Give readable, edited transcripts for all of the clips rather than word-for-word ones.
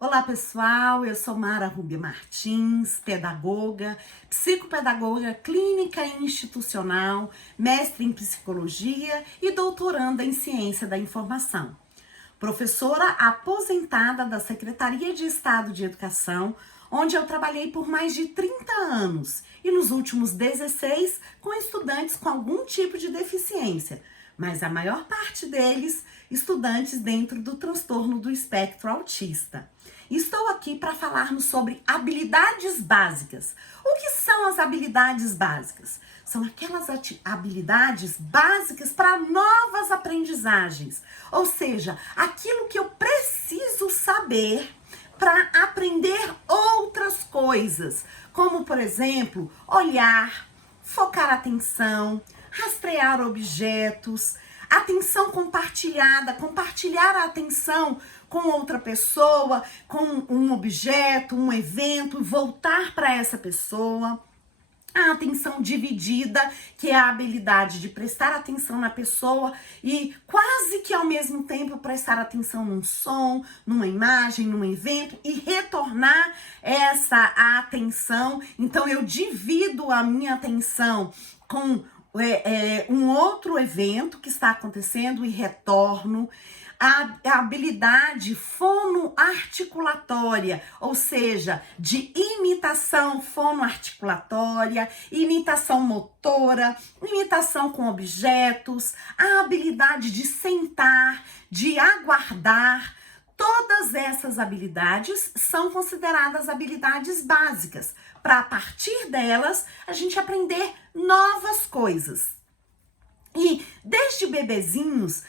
Olá pessoal, eu sou Mara Rubia Martins, pedagoga, psicopedagoga clínica e institucional, mestre em psicologia e doutoranda em ciência da informação. Professora aposentada da Secretaria de Estado de Educação, onde eu trabalhei por mais de 30 anos e nos últimos 16 com estudantes com algum tipo de deficiência, mas a maior parte deles estudantes dentro do transtorno do espectro autista. Estou aqui para falarmos sobre habilidades básicas. O que são as habilidades básicas? São aquelas habilidades básicas para novas aprendizagens, ou seja, aquilo que eu preciso saber para aprender outras coisas, como por exemplo, olhar, focar atenção, rastrear objetos, atenção compartilhada, compartilhar a atenção com outra pessoa, com um objeto, um evento, voltar para essa pessoa. A atenção dividida, que é a habilidade de prestar atenção na pessoa e quase que ao mesmo tempo prestar atenção num som, numa imagem, num evento e retornar essa atenção. Então eu divido a minha atenção com um outro evento que está acontecendo e retorno. A habilidade fonoarticulatória, ou seja, de imitação fonoarticulatória, imitação motora, imitação com objetos, a habilidade de sentar, de aguardar. Todas essas habilidades são consideradas habilidades básicas, para a partir delas a gente aprender novas coisas. E desde bebezinhos,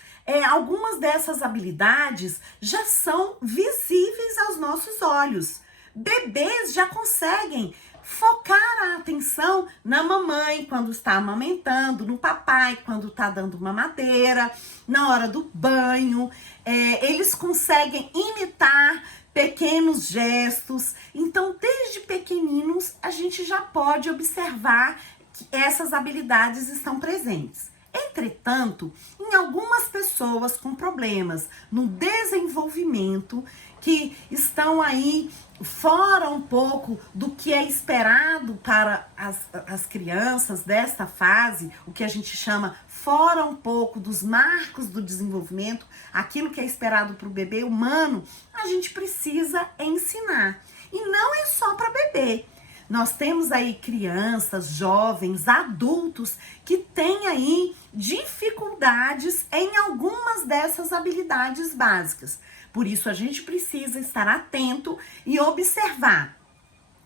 algumas dessas habilidades já são visíveis aos nossos olhos. Bebês já conseguem focar a atenção na mamãe quando está amamentando, no papai quando está dando mamadeira, na hora do banho. Eles conseguem imitar pequenos gestos. Então, desde pequeninos, a gente já pode observar que essas habilidades estão presentes. Entretanto, em algumas pessoas com problemas no desenvolvimento, que estão aí fora um pouco do que é esperado para as crianças desta fase, o que a gente chama fora um pouco dos marcos do desenvolvimento, aquilo que é esperado para o bebê humano, a gente precisa ensinar. E não é só para bebê. Nós temos aí crianças, jovens, adultos que têm aí dificuldades em algumas dessas habilidades básicas. Por isso a gente precisa estar atento e observar.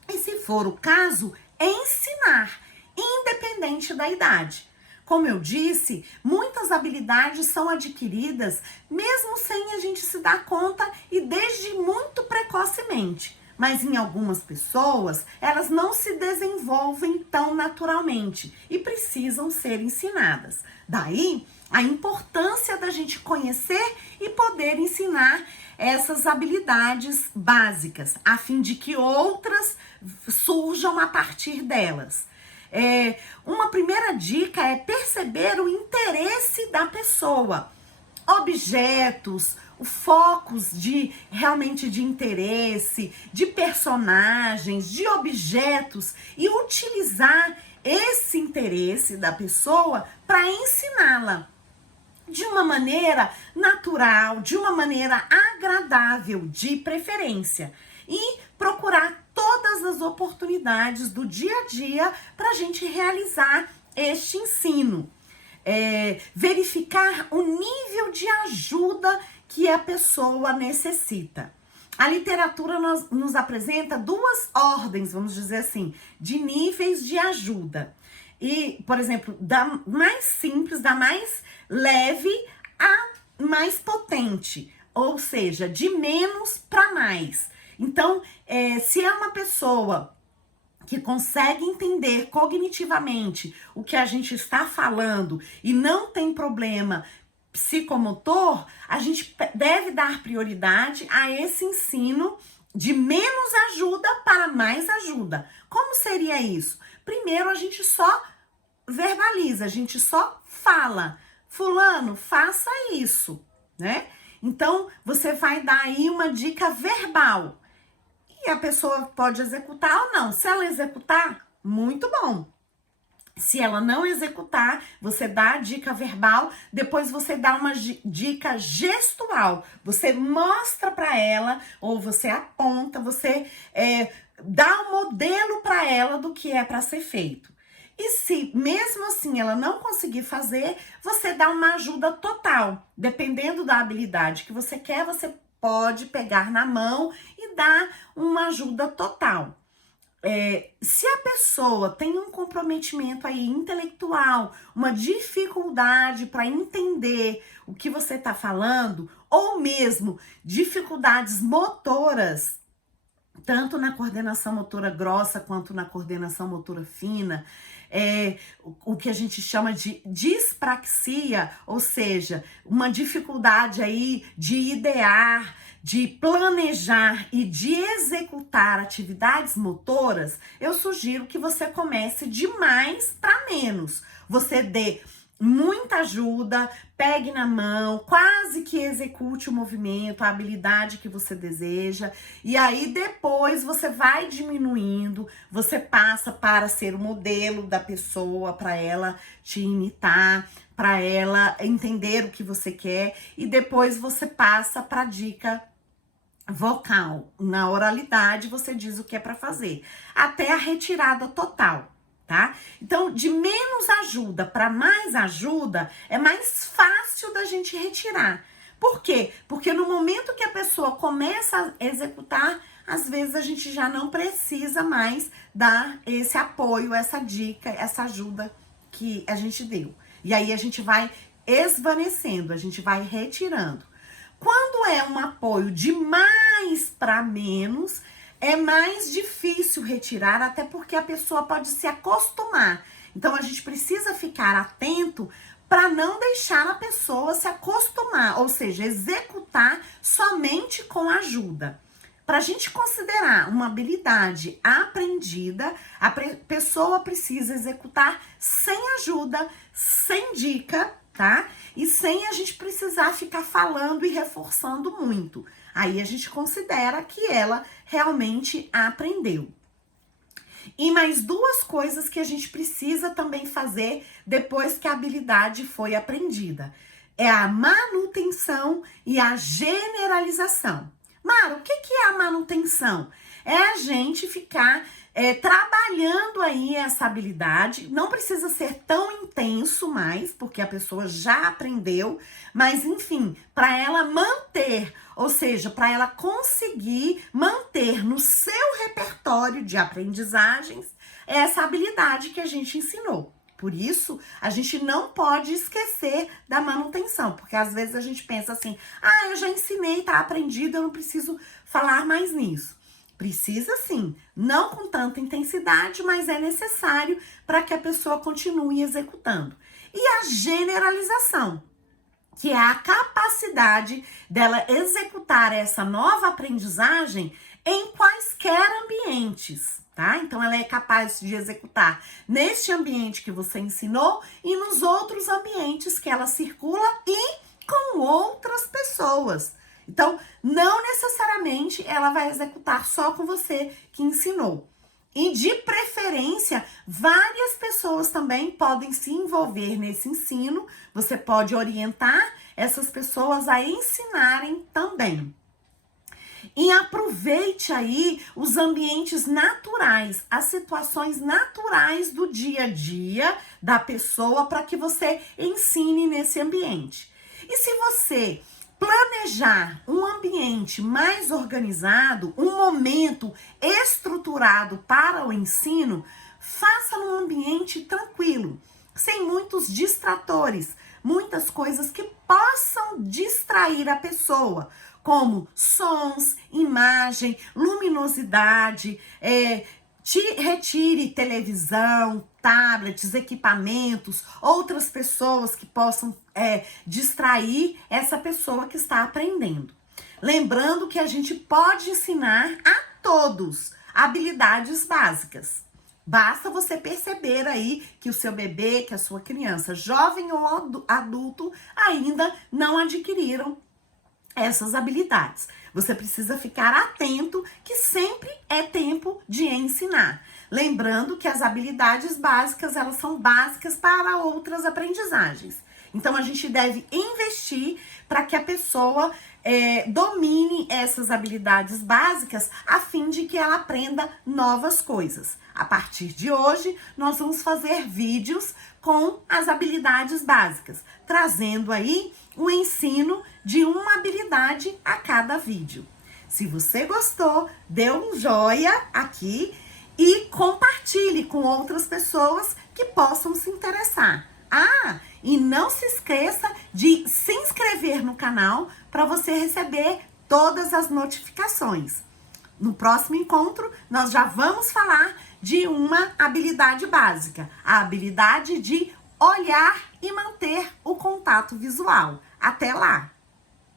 E se for o caso, ensinar, independente da idade. Como eu disse, muitas habilidades são adquiridas mesmo sem a gente se dar conta e desde muito precocemente. Mas em algumas pessoas, elas não se desenvolvem tão naturalmente e precisam ser ensinadas. Daí, a importância da gente conhecer e poder ensinar essas habilidades básicas, a fim de que outras surjam a partir delas. Uma primeira dica é perceber o interesse da pessoa. Objetos, focos realmente de interesse, de personagens, de objetos e utilizar esse interesse da pessoa para ensiná-la de uma maneira natural, de uma maneira agradável, de preferência, e procurar todas as oportunidades do dia a dia para a gente realizar este ensino. Verificar o nível de ajuda que a pessoa necessita. A literatura nos apresenta duas ordens, vamos dizer assim, de níveis de ajuda. E, por exemplo, da mais simples, da mais leve a mais potente, ou seja, de menos para mais. Então, se é uma pessoa que consegue entender cognitivamente o que a gente está falando e não tem problema psicomotor, a gente deve dar prioridade a esse ensino de menos ajuda para mais ajuda. Como seria isso? Primeiro, a gente só verbaliza, a gente só fala: fulano, faça isso, né? Então, você vai dar aí uma dica verbal. E a pessoa pode executar ou não. Se ela executar, muito bom. Se ela não executar, você dá a dica verbal, depois você dá uma dica gestual. Você mostra para ela, ou você aponta, você dá um modelo para ela do que é para ser feito. E se mesmo assim ela não conseguir fazer, você dá uma ajuda total. Dependendo da habilidade que você quer, você pode pegar na mão e dar uma ajuda total. Se a pessoa tem um comprometimento aí intelectual, uma dificuldade para entender o que você está falando, ou mesmo dificuldades motoras, tanto na coordenação motora grossa quanto na coordenação motora fina, o que a gente chama de dispraxia, ou seja, uma dificuldade aí de idear, de planejar e de executar atividades motoras, eu sugiro que você comece de mais para menos. Você dê muita ajuda, pegue na mão, quase que execute o movimento, a habilidade que você deseja, e aí depois você vai diminuindo, você passa para ser o modelo da pessoa, para ela te imitar, para ela entender o que você quer, e depois você passa para a dica vocal. Na oralidade você diz o que é para fazer, até a retirada total. Tá? Então, de menos ajuda para mais ajuda, é mais fácil da gente retirar. Por quê? Porque no momento que a pessoa começa a executar, às vezes a gente já não precisa mais dar esse apoio, essa dica, essa ajuda que a gente deu. E aí a gente vai esvanecendo, a gente vai retirando. Quando é um apoio de mais para menos, é mais difícil retirar, até porque a pessoa pode se acostumar. Então, a gente precisa ficar atento para não deixar a pessoa se acostumar, ou seja, executar somente com ajuda. Para a gente considerar uma habilidade aprendida, a pessoa precisa executar sem ajuda, sem dica, tá? E sem a gente precisar ficar falando e reforçando muito. Aí a gente considera que ela realmente aprendeu. E mais duas coisas que a gente precisa também fazer depois que a habilidade foi aprendida. É a manutenção e a generalização. Mara, o que é a manutenção? É a gente ficar trabalhando aí essa habilidade. Não precisa ser tão intenso mais, porque a pessoa já aprendeu, mas enfim, para ela manter, ou seja, para ela conseguir manter no seu repertório de aprendizagens essa habilidade que a gente ensinou. Por isso, a gente não pode esquecer da manutenção, porque às vezes a gente pensa assim, eu já ensinei, tá aprendido, eu não preciso falar mais nisso. Precisa sim, não com tanta intensidade, mas é necessário para que a pessoa continue executando. E a generalização, que é a capacidade dela executar essa nova aprendizagem em quaisquer ambientes, tá? Então, ela é capaz de executar neste ambiente que você ensinou e nos outros ambientes que ela circula e com outras pessoas. Então, não necessariamente ela vai executar só com você que ensinou. E de preferência, várias pessoas também podem se envolver nesse ensino. Você pode orientar essas pessoas a ensinarem também. E aproveite aí os ambientes naturais, as situações naturais do dia a dia da pessoa para que você ensine nesse ambiente. E se você planejar um ambiente mais organizado, um momento estruturado para o ensino, faça num ambiente tranquilo, sem muitos distratores, muitas coisas que possam distrair a pessoa, como sons, imagem, luminosidade, retire televisão, tablets, equipamentos, outras pessoas que possam distrair essa pessoa que está aprendendo. Lembrando que a gente pode ensinar a todos habilidades básicas. Basta você perceber aí que o seu bebê, que a sua criança, jovem ou adulto, ainda não adquiriram essas habilidades. Você precisa ficar atento que sempre é tempo de ensinar. Lembrando que as habilidades básicas, elas são básicas para outras aprendizagens. Então, a gente deve investir para que a pessoa domine essas habilidades básicas a fim de que ela aprenda novas coisas. A partir de hoje, nós vamos fazer vídeos com as habilidades básicas, trazendo aí o ensino de uma habilidade a cada vídeo. Se você gostou, dê um joinha aqui e compartilhe com outras pessoas que possam se interessar. E não se esqueça de se inscrever no canal para você receber todas as notificações. No próximo encontro, nós já vamos falar de uma habilidade básica, a habilidade de olhar e manter o contato visual. Até lá!